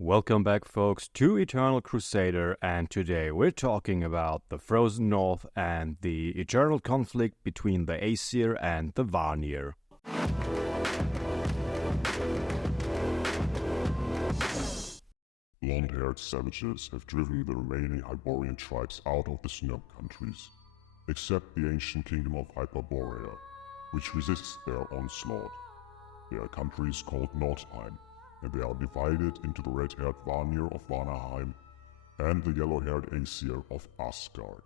Welcome back, folks, to Eternal Crusader, and today we're talking about the Frozen North and the eternal conflict between the Aesir and the Vanir. Blonde-haired savages have driven the remaining Hyborian tribes out of the snow countries, except the ancient kingdom of Hyperborea, which resists their onslaught. Their country is called Nordheim, and they are divided into the red-haired Vanir of Vanaheim and the yellow-haired Aesir of Asgard.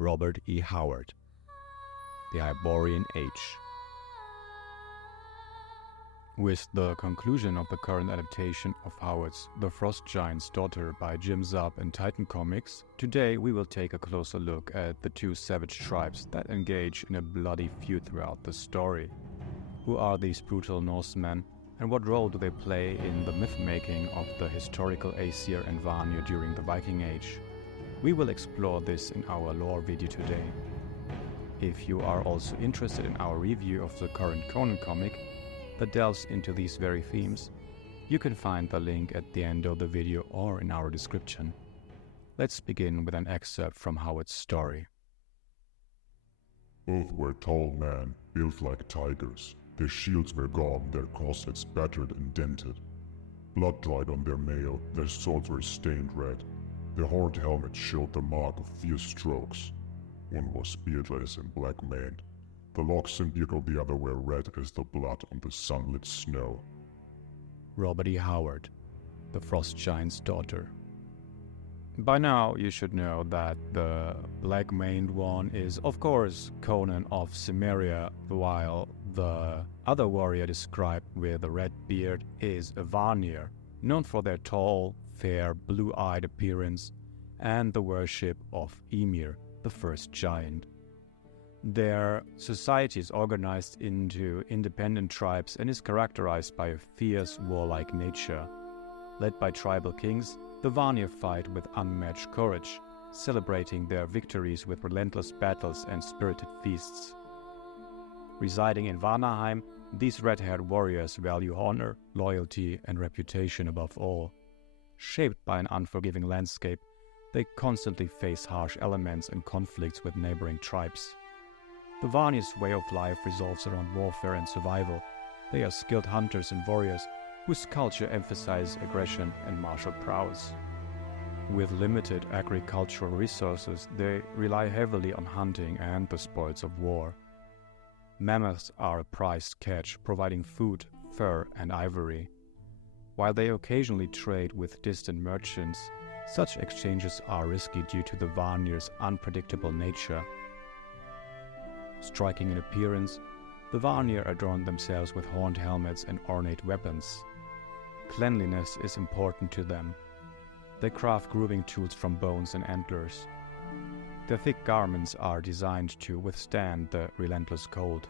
Robert E. Howard, The Hyborian Age. With the conclusion of the current adaptation of Howard's The Frost Giant's Daughter by Jim Zub and Titan Comics, today we will take a closer look at the two savage tribes that engage in a bloody feud throughout the story. Who are these brutal Norsemen, and what role do they play in the myth-making of the historical Aesir and Vanir during the Viking Age? We will explore this in our lore video today. If you are also interested in our review of the current Conan comic that delves into these very themes, you can find the link at the end of the video or in our description. Let's begin with an excerpt from Howard's story. Both were tall men, built like tigers. Their shields were gone, their crosshairs battered and dented. Blood dried on their mail, their swords were stained red. Their horned helmets showed the mark of fierce strokes. One was beardless and black-maned. The locks and beard of the other were red as the blood on the sunlit snow. Robert E. Howard, The Frost Giant's Daughter. By now you should know that the black-maned one is of course Conan of Cimmeria, while the other warrior described with a red beard is a Vanir, known for their tall, fair, blue-eyed appearance and the worship of Ymir, the first giant. Their society is organized into independent tribes and is characterized by a fierce, warlike nature. Led by tribal kings, the Vanir fight with unmatched courage, celebrating their victories with relentless battles and spirited feasts. Residing in Vanaheim, these red-haired warriors value honor, loyalty, and reputation above all. Shaped by an unforgiving landscape, they constantly face harsh elements and conflicts with neighboring tribes. The Vanir's way of life revolves around warfare and survival. They are skilled hunters and warriors whose culture emphasizes aggression and martial prowess. With limited agricultural resources, they rely heavily on hunting and the spoils of war. Mammoths are a prized catch, providing food, fur, and ivory. While they occasionally trade with distant merchants, such exchanges are risky due to the Vanir's unpredictable nature. Striking in appearance, the Vanir adorn themselves with horned helmets and ornate weapons. Cleanliness is important to them. They craft grooving tools from bones and antlers. Their thick garments are designed to withstand the relentless cold.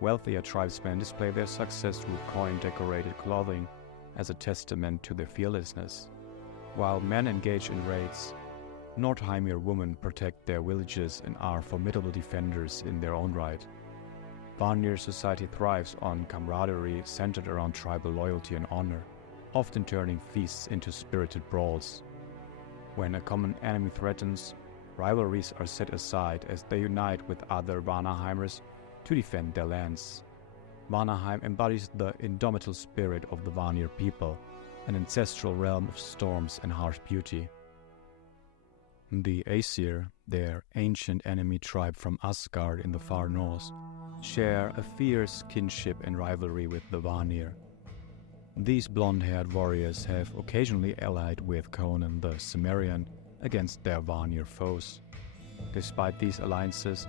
Wealthier tribesmen display their success through coin-decorated clothing as a testament to their fearlessness. While men engage in raids, Nordheimir women protect their villages and are formidable defenders in their own right. Vanir society thrives on camaraderie centered around tribal loyalty and honor, often turning feasts into spirited brawls. When a common enemy threatens, rivalries are set aside as they unite with other Vanaheimers to defend their lands. Vanaheim embodies the indomitable spirit of the Vanir people, an ancestral realm of storms and harsh beauty. The Aesir, their ancient enemy tribe from Asgard in the far north, share a fierce kinship and rivalry with the Vanir. These blonde-haired warriors have occasionally allied with Conan the Cimmerian against their Vanir foes. Despite these alliances,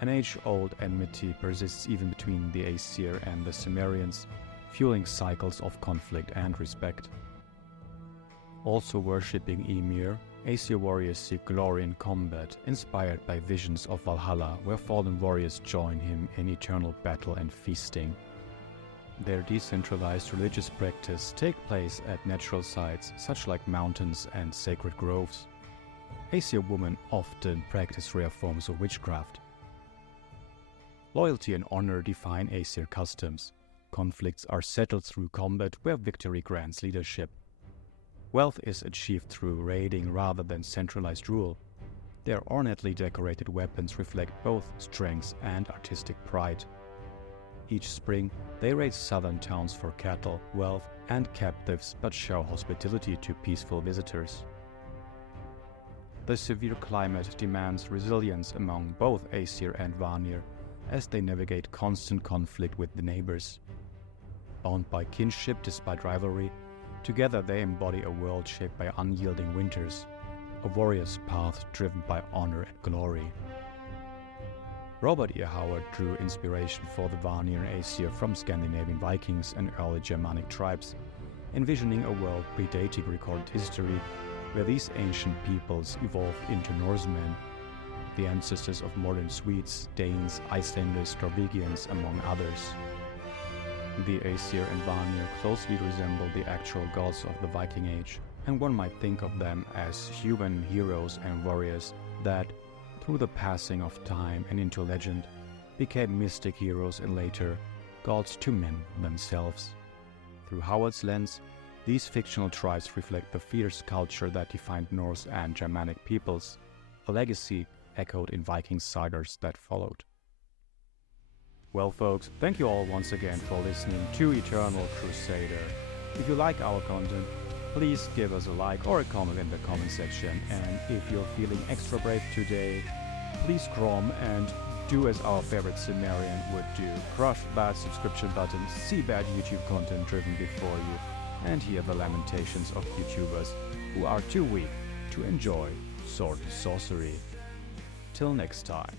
an age-old enmity persists even between the Aesir and the Cimmerians, fueling cycles of conflict and respect. Also worshipping Ymir, Aesir warriors seek glory in combat, inspired by visions of Valhalla, where fallen warriors join him in eternal battle and feasting. Their decentralized religious practice take place at natural sites, such like mountains and sacred groves. Aesir women often practice rare forms of witchcraft. Loyalty and honor define Aesir customs. Conflicts are settled through combat, where victory grants leadership, Wealth is achieved through raiding rather than centralized rule. Their ornately decorated weapons reflect both strength and artistic pride. Each spring, they raid southern towns for cattle, wealth, and captives, but show hospitality to peaceful visitors. The severe climate demands resilience among both Aesir and Vanir, as they navigate constant conflict with the neighbors. Bound by kinship despite rivalry, together they embody a world shaped by unyielding winters, a warrior's path driven by honor and glory. Robert E. Howard drew inspiration for the Vanir and Aesir from Scandinavian Vikings and early Germanic tribes, envisioning a world predating recorded history where these ancient peoples evolved into Norsemen, the ancestors of modern Swedes, Danes, Icelanders, Norwegians, among others. The Aesir and Vanir closely resemble the actual gods of the Viking Age, and one might think of them as human heroes and warriors that, through the passing of time and into legend, became mystic heroes and later gods to men themselves. Through Howard's lens, these fictional tribes reflect the fierce culture that defined Norse and Germanic peoples, a legacy echoed in Viking sagas that followed. Well folks, thank you all once again for listening to Eternal Crusader. If you like our content, please give us a like or a comment in the comment section, and if you're feeling extra brave today, please Crom and do as our favorite Cimmerian would do. Crush that subscription button, see bad YouTube content driven before you, and hear the lamentations of YouTubers who are too weak to enjoy sword sorcery. Till next time.